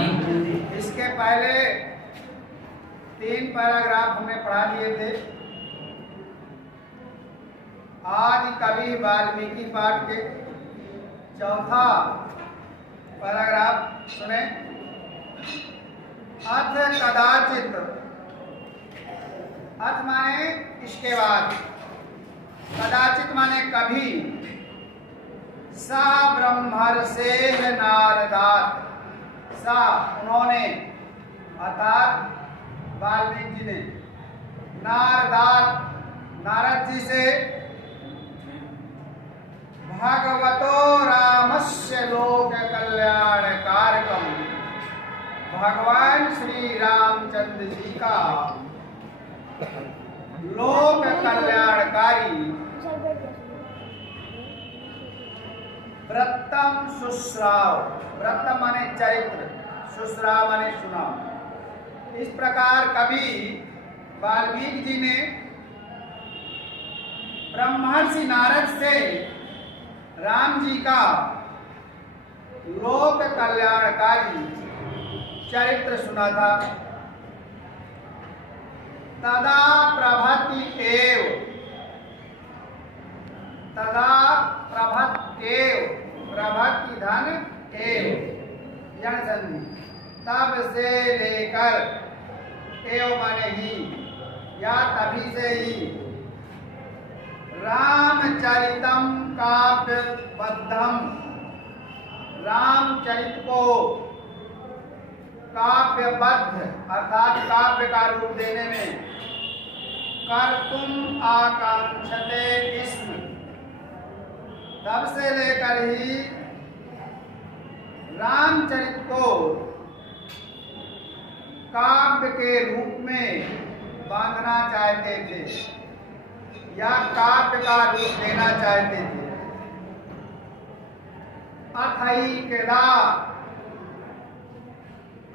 वाणी। इसके पहले 3 पैराग्राफ हमने पढ़ा दिए थे। आदि कवि वाल्मीकि पाठ के चौथा पैराग्राफ सुने। अथ कदाचित, अथ माने इसके बाद, कदाचित माने कभी, सा ब्रह्मर्षे नारदात, सा उन्होंने, अर्थात वाल्मीकि जी ने, नारदात नारद जी से, भगवतो रामस्य लोक कल्याण कारकम, भगवान श्री रामचंद्र जी का लोक कल्याणकारी व्रतम सुश्राव, व्रतम माने चरित्र, सुश्राव माने सुना। इस प्रकार कभी वाल्मीकि जी ने ब्रह्मर्षि नारद से राम जी का लोक कल्याणकारी चरित्र सुना था। तदा प्रभति एव, तदा प्रभत्येव, प्रभति धन एव यण संधि, तब से लेकर, एव माने ही या तभी से ही, रामचरितम काव्यबद्धम, रामचरित को काव्यबद्ध अर्थात काव्य का रूप देने में, कर्तुम आकांक्षते स्म, तब से लेकर ही रामचरित को काव्य के रूप में बांधना चाहते थे या काव्य का रूप देना चाहते थे। अथैकदा,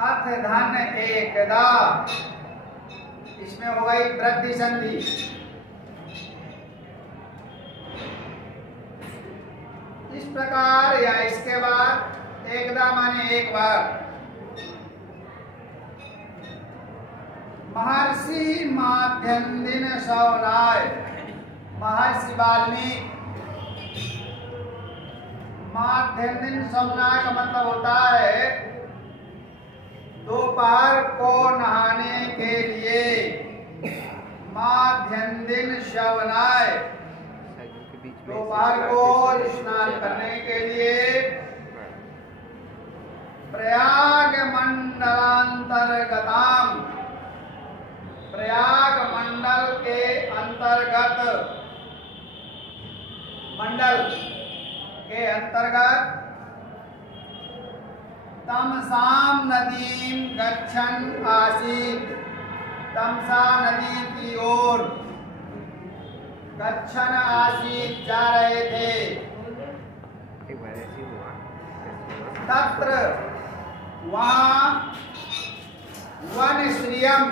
अथ धन एकदा, इसमें हो गई वृद्धि संधि। इस प्रकार या इसके बाद, एकदा माने एक बार, महर्षि माध्यन्दिन सौनाय, महर्षि वाल्मीकि, माध्यन्दिन सौनाय का मतलब होता है दोपहर को नहाने के लिए, माध्यन्दिन शवनाय, दोपहर को स्नान करने के लिए, प्रयाग मंडलांतर्गताम, प्रयाग मंडल के अंतर्गत, मंडल के अंतर्गत, तमसाम नदीम गच्छन आसीत, तमसा नदी की ओर, गच्छन आसीत जा रहे थे। तत्र वहाँ, वन श्रियम,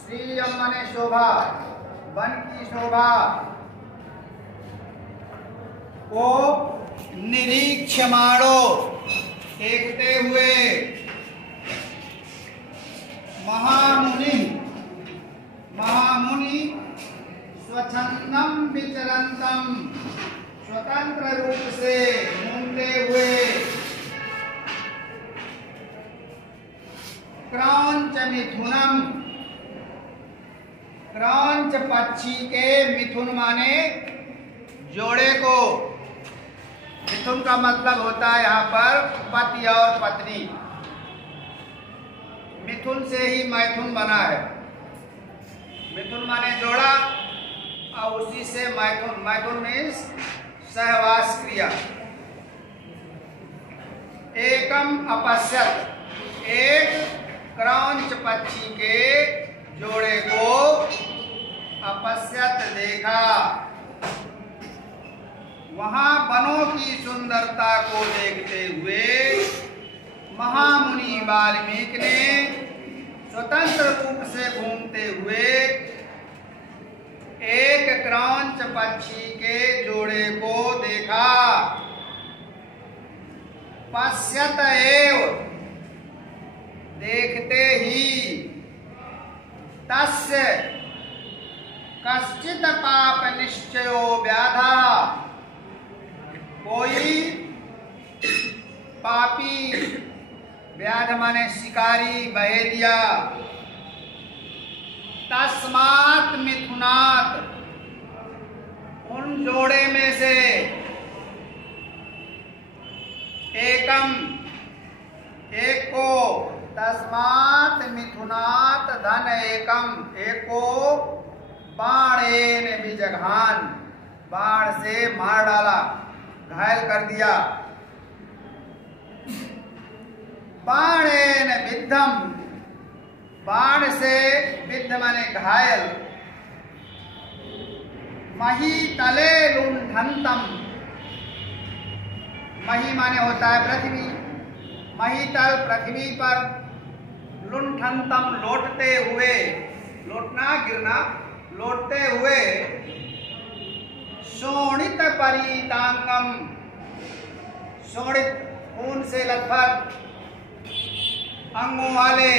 श्रियम माने शोभा, वन की शोभा को निरीक्षमाणो, देखते हुए, महामुनि, महामुनि स्वच्छंदम विचरंतम, स्वतंत्र रूप से घूमते हुए, क्रौंच मिथुनम, क्रौंच पक्षी के, मिथुन माने जोड़े को, मिथुन का मतलब होता है यहाँ पर पति और पत्नी, मिथुन से ही मैथुन बना है। मिथुन माने जोड़ा और उसी से मैथुन, मैथुन मीन्स सहवास क्रिया। एकम अपश्यत, एक क्रौंच पक्षी के जोड़े को अपश्यत देखा, वहां वनों की सुंदरता को देखते हुए महामुनि वाल्मीकि ने स्वतंत्र रूप से घूमते हुए एक क्रौंच पक्षी के जोड़े को देखा। पश्यत एव, देखते ही तस्य कश्चित पाप निश्चयो व्याधा, कोई पापी, व्याध माने शिकारी, बहेलिया, तस्मात् मिथुनात्, उन जोड़े में से एकम, एक को, तस्मात् मिथुनात् धन एकम, एक को बाणेन विजघान, बाण से मार डाला, घायल कर दिया। बाणेन विद्धम, बाण से विद्ध माने घायल। मही तले लुंठन्तम, मही माने होता है पृथ्वी, मही तल पृथ्वी पर, लुंठन्तम लौटते हुए, लौटना गिरना, लौटते हुए, शोणित परितांगम, शोणित खून से लथपथ अंगों वाले,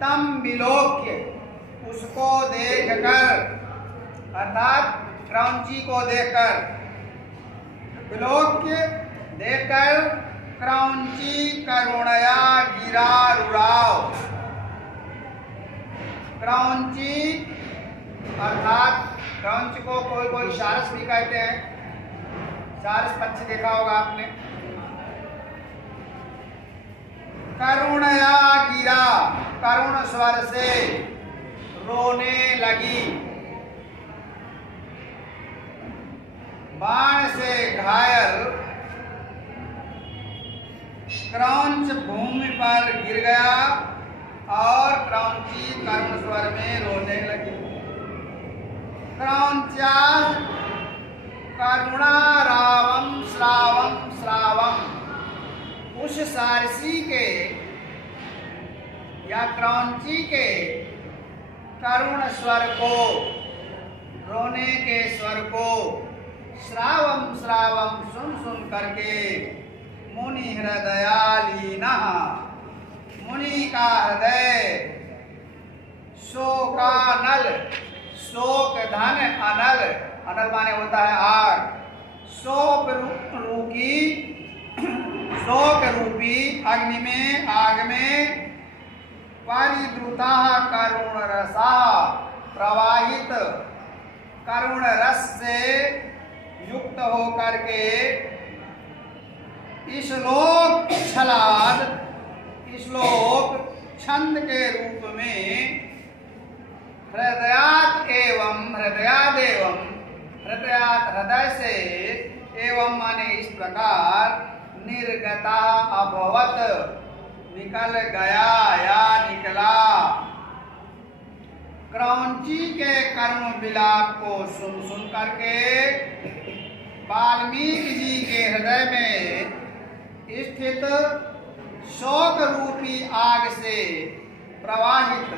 तम विलोक्य, उसको देखकर, अर्थात क्रौंची को देखकर, विलोक्य देखकर, क्रौंची करुणया गिरा रुराव, क्रौंची अर्थात क्रौंच को कोई कोई सारस भी कहते हैं, सारस पक्षी देखा होगा आपने। करुणया गिरा, करुण स्वर से रोने लगी, बाण से घायल क्रौंच भूमि पर गिर गया और क्रौंची करुण स्वर में रोने लगी। क्रौंच्या करुणारावम श्रावम श्रावम, उस सारसी के या क्रौंची के करुण स्वर को, रोने के स्वर को, श्रावम श्रावम सुन सुन करके, मुनि हृदयालीना, मुनि का हृदय शोकानल, शोक धन अनल, अनल माने होता है आग, शोक रूपी, शोक रूपी अग्नि में, आग में, परिद्रुता करुण रसा, प्रवाहित करुण रस से युक्त होकर के, श्लोक छलाद, श्लोक छंद के रूप में, हृदयात एवं, हृदयादेवं, हृदयात हृदय से, एवं माने इस प्रकार, निर्गता अभवत, निकल गया या निकला। क्रौंची के करुण विलाप को सुन सुन करके वाल्मीकि जी के हृदय में स्थित शोक रूपी आग से प्रवाहित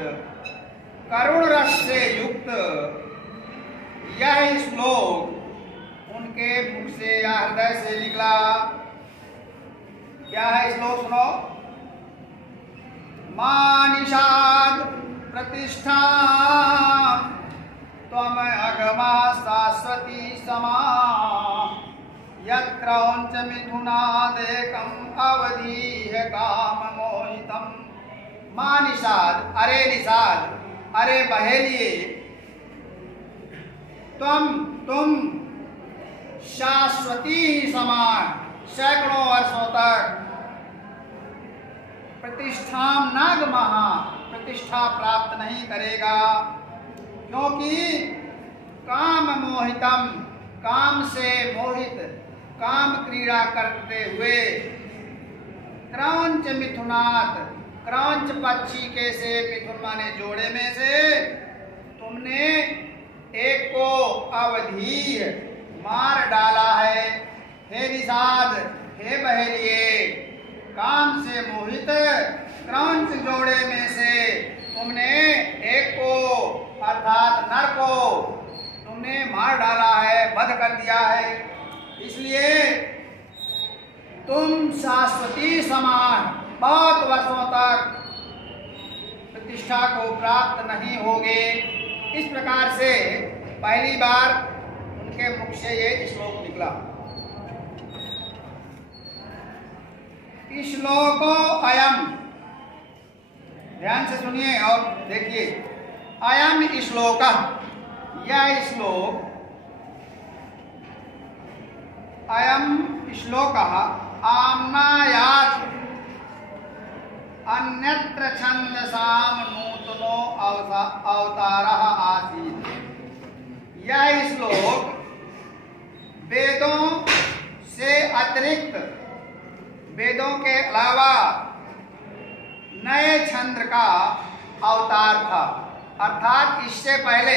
करुण रस से युक्त यह श्लोक उनके मुख से या हृदय से निकला। क्या है श्लोक? सुनो। मानिषाद प्रतिष्ठा त्वम अगमा शाश्वती समा, यत्रौंच मिथुनादेकं अवधीय काम मोहितम। मां निषाद, अरे निषाद, अरे बहेलिए, तुम शाश्वती ही समान सैकड़ों वर्षों तक प्रतिष्ठा नागमहा, प्रतिष्ठा प्राप्त नहीं करेगा, क्योंकि काम मोहितम, काम से मोहित, काम क्रीड़ा करते हुए, क्रौंच मिथुनात, क्रौंच पक्षी के से, मिथुन माने जोड़े में से, तुमने एक को अवधीय मार डाला है। हे निषाद, हे बहेलिए, काम से मोहित क्रौंच जोड़े में से तुमने एक को अर्थात नर को तुमने मार डाला है, वध कर दिया है। इसलिए तुम शाश्वती समान बहुत वर्षों तक प्रतिष्ठा को प्राप्त नहीं होगे। इस प्रकार से पहली बार उनके मुख से ये श्लोक निकला। श्लोको अयम, ध्यान से सुनिए और देखिए। अयम श्लोक, यह श्लोक, अयम श्लोक आम्नायात् अन्यत्र छन्दसाम नूतनो अवतारः आसीत्। यह श्लोक वेदों से अतिरिक्त, वेदों के अलावा नए छंद का अवतार था। अर्थात इससे पहले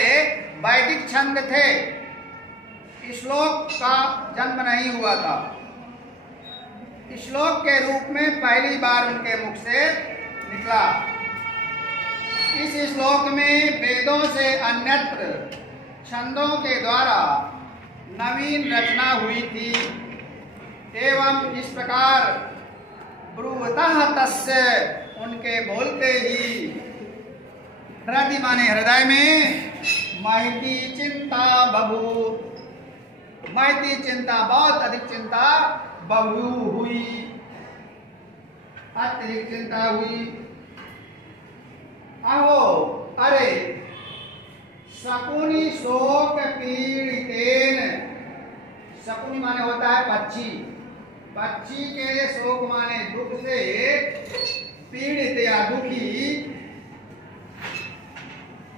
वैदिक छंद थे, श्लोक का जन्म नहीं हुआ था। श्लोक के रूप में पहली बार उनके मुख से निकला। इस श्लोक में वेदों से अन्यत्र छंदों के द्वारा नवीन रचना हुई थी। एवं इस प्रकार ब्रुवतः तस्य, उनके बोलते ही, हृदय माने हृदय में, महती चिंता बभू, महती चिंता, बहुत अधिक चिंता, बभू हुई, अत्यधिक चिंता हुई। अहो, अरे, शकुनी शोक पीड़ितेन, शकुनी माने होता है पक्षी, पक्षी के शोक माने दुख से पीड़ित या दुखी,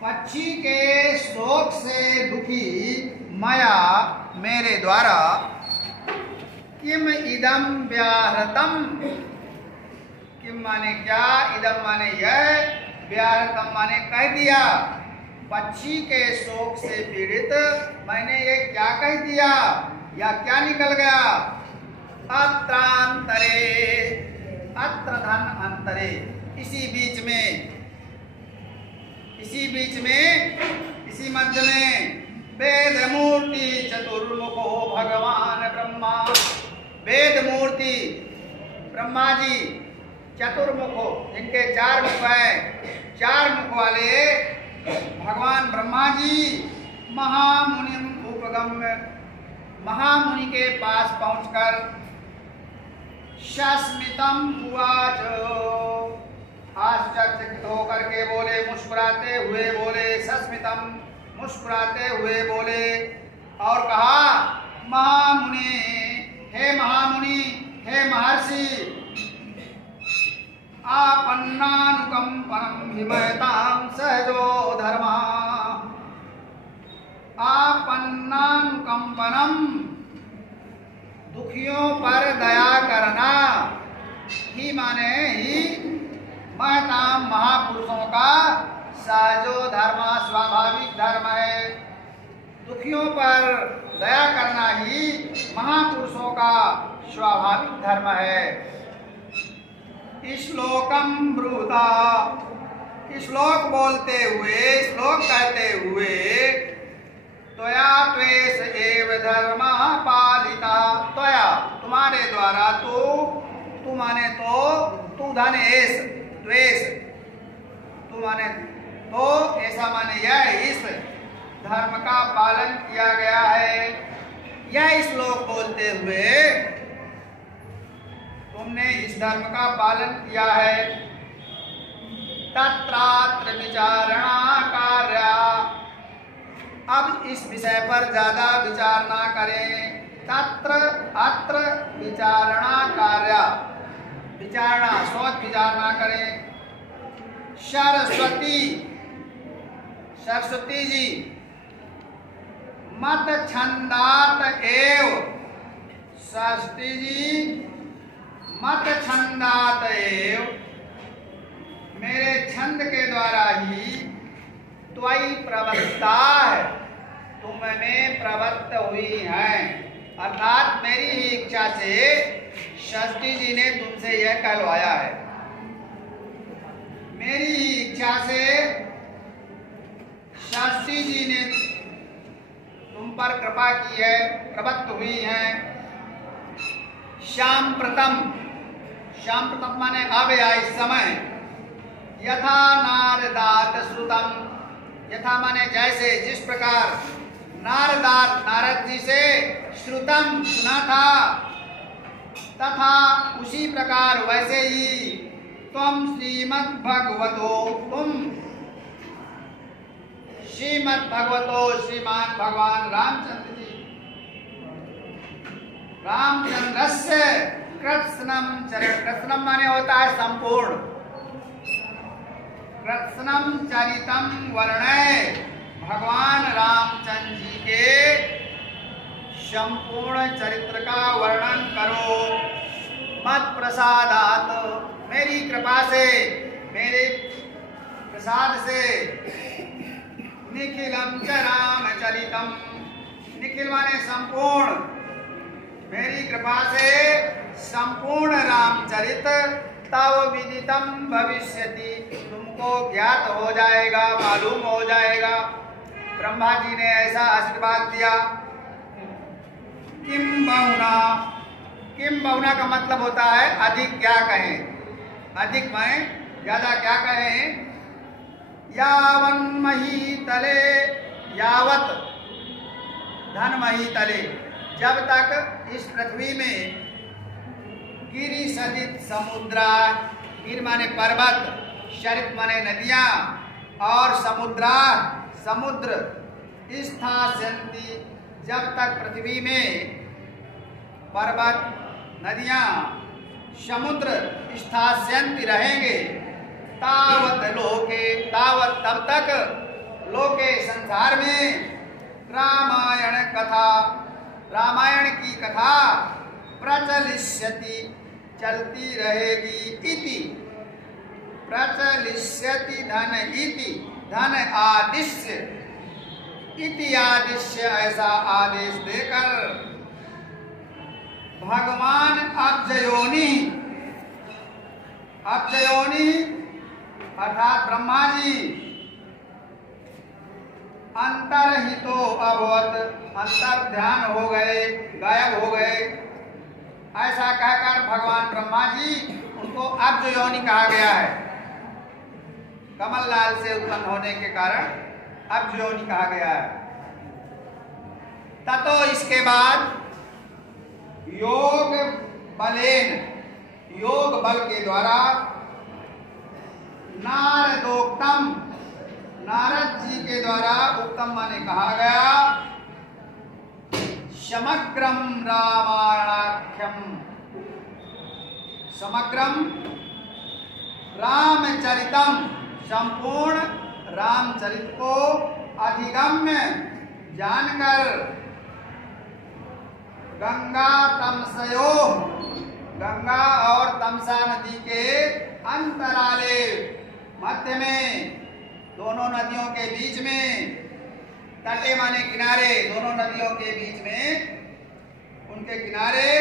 पक्षी के शोक से दुखी मया, मेरे द्वारा, किम इदम व्याहृतम, किम माने क्या, इदम माने यह, व्याहृतम माने कह दिया। पक्षी के शोक से पीड़ित मैंने ये क्या कह दिया या क्या निकल गया। अत्रांतरे, अत्र धन अंतरे, इसी बीच में, इसी बीच में, इसी मध्य में, वेद मूर्ति चतुर्मुखो भगवान ब्रह्मा, वेद मूर्ति ब्रह्मा जी चतुर्मुखो, जिनके चार मुख हैं, चार मुख वाले भगवान ब्रह्मा जी महामुनि उपगम्य, महामुनि के पास पहुंचकर सस्मितम उवाच, आश्चर्यचकित होकर के बोले, मुस्कुराते हुए बोले, सस्मितम, मुस्कुराते हुए बोले और कहा, महामुनि, हे महामुनि, हे महर्षि, आपन्नानुकंपनम हिमयताम सहजो धर्मा, आपन्नानुकंपनम, दुखियों पर दया करना, ही माने ही, महताम, महापुरुषों का सहजो धर्म, स्वाभाविक धर्म है। दुखियों पर दया करना ही महापुरुषों का स्वाभाविक धर्म है। श्लोकम ब्रूता, श्लोक बोलते हुए, श्लोक कहते हुए, त्वया त्वेष एव धर्म पालिता, त्वया, तुम्हारे द्वारा, तू माने तो, तू धन एस, त्वेष, तू माने तो, ऐसा माने यह, इस धर्म का पालन किया गया है। यह श्लोक बोलते हुए तुमने इस धर्म का पालन किया है। तत्रात्र विचारणा कार्या, अब इस विषय पर ज्यादा विचार ना करें। तत्र अत्र विचारणा कार्या, विचारणा, सोच विचार ना करें। सरस्वती, सरस्वती जी, मत छंदात एव, सरस्वती जी, मत छंदात एव, मेरे छंद के द्वारा ही, त्वयि प्रवृत्ता है, तुम में प्रवृत्त हुई हैं। अर्थात मेरी ही इच्छा से सरस्वती जी ने तुमसे यह कहलवाया है, मेरी ही इच्छा से सरस्वती जी ने तुम पर कृपा की है, प्रवृत्त हुई हैं। शाम्प्रतम, शाम्प्रतम माने अब या इस समय, यथा नारदात श्रुतम, यथा माने जैसे, जिस प्रकार, नारदात नारद जी से, श्रुतम सुना था, तथा उसी प्रकार वैसे ही तुम श्रीमद् भगवतो, तुम श्रीमद् भगवतो श्रीमान भगवान रामचंद्र जी, रामचंद्रस्य कृत्स्नम चरित, कृत्स्नम माने होता है संपूर्ण, कृत्स्नम चरितम वर्णय, भगवान रामचंद्र जी के संपूर्ण चरित्र का वर्णन करो। मत प्रसादात, मेरी कृपा से, मेरे प्रसाद से, निखिलम च रामचरितम, निखिल माने संपूर्ण, मेरी कृपा से संपूर्ण रामचरित तव विदितम भविष्यति, तुमको ज्ञात हो जाएगा, मालूम हो जाएगा। ब्रह्मा जी ने ऐसा आशीर्वाद दिया। किम बहुना, किम बहुना का मतलब होता है अधिक क्या कहें, अधिक में ज्यादा क्या कहें। यावन मही तले, यावत धन मही तले, जब तक इस पृथ्वी में गिरि सदित समुद्रा, गिर माने पर्वत, शरित माने नदियां, और समुद्रा समुद्र, स्थास्यन्ति, जब तक पृथ्वी में पर्वत, नदियां, समुद्र स्थास्यन्ति रहेंगे, तावत लोके, तावत तब तक, लोके संसार में, रामायण कथा, रामायण की कथा, प्रचलिष्यति चलती रहेगी, इति प्रचलिष्यति धन, इति धन आदिश्य, इति आदिश्य ऐसा आदेश देकर भगवान अब्जयोनि, अब्जयोनि अर्थात ब्रह्मा जी अंतर्हितो अभवत, अंतर ध्यान हो गए, गायब हो गए। ऐसा कहकर भगवान ब्रह्मा जी, उनको अब्जयोनि कहा गया है, कमल लाल से उत्पन्न होने के कारण अब्जयोनि कहा गया है। ततो इसके बाद योग बलेन, योग बल के द्वारा, नारदोक्तम, नारद जी के द्वारा, उत्तम माने कहा गया, समग्रम रामायणाख्यम, समग्रम रामचरितम, संपूर्ण रामचरित को अधिगम्य जानकर, गंगा तमसयो, गंगा और तमसा नदी के अंतराले, मध्य में, दोनों नदियों के बीच में, तटे माने किनारे, दोनों नदियों के बीच में, उनके किनारे,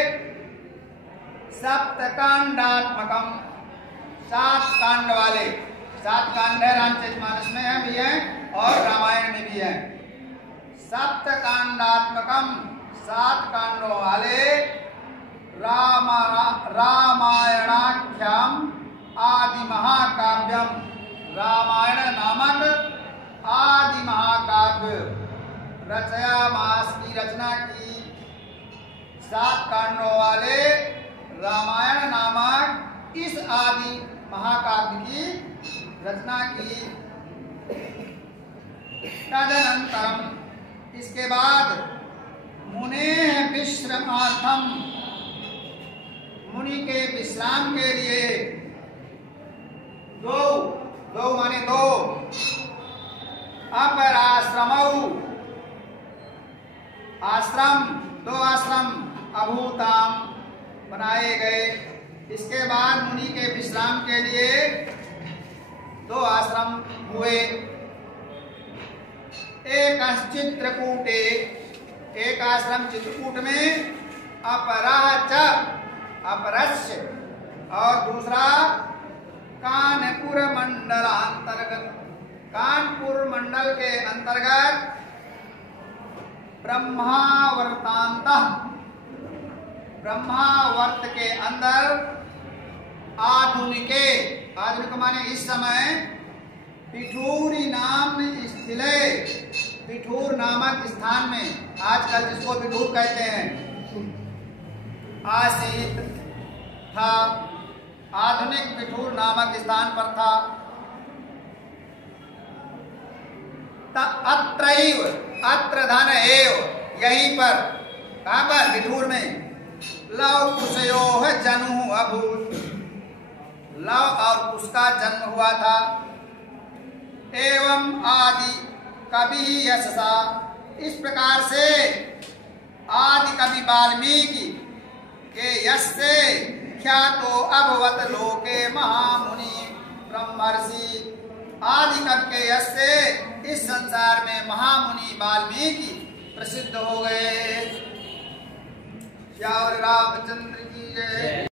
सप्तकांडात्मकम, 7 कांड वाले, 7 कांड है रामचरितमानस में भी है और रामायण में भी है। सप्तकांडात्मकम, 7 कांडों वाले, रामायणाख्यम आदि महाकाव्यम, रामायण नामक आदि महाकाव्य रचयामास, की रचना की, 7 कांडों वाले रामायण नामक इस आदि महाकाव्य की रचना की। तदनंतरम, इसके बाद, मुने विश्रमार्थम, मुनि के विश्राम के लिए, दो, दो माने 2, अपराश्रमौ, आश्रम, 2 आश्रम, अभूताम बनाए गए। इसके बाद मुनि के विश्राम के लिए 2 आश्रम हुए। एक चित्रकूटे, एक आश्रम चित्रकूट में, अपरः च, अपरस्य, और दूसरा कानपुर मंडलांतर्गत, कानपुर मंडल के अंतर्गत, ब्रह्मावर्तांतः, ब्रह्मावर्त के अंदर आधुनिके, आधुनिक माने इस समय, पिठूरी नाम स्थिले, पिठूर नामक स्थान में, आजकल जिसको पिठूर कहते हैं, आसीत था, आधुनिक पिठूर नामक स्थान पर था। अत्रैव, अत्र धन एव, यहीं पर, कहां पर, पिठूर में, लव कुशयोः जन्म अभूत, लव और कुश का जन्म हुआ था। एवं आदि कवि यशसा, इस प्रकार से आदि कवि वाल्मीकि के यश से ख्यातो अभवत लोके महामुनि ब्रह्मर्षि, आदि कवि के यश से इस संसार में महामुनि वाल्मीकि प्रसिद्ध हो गए। श्याम रामचंद्र की जय।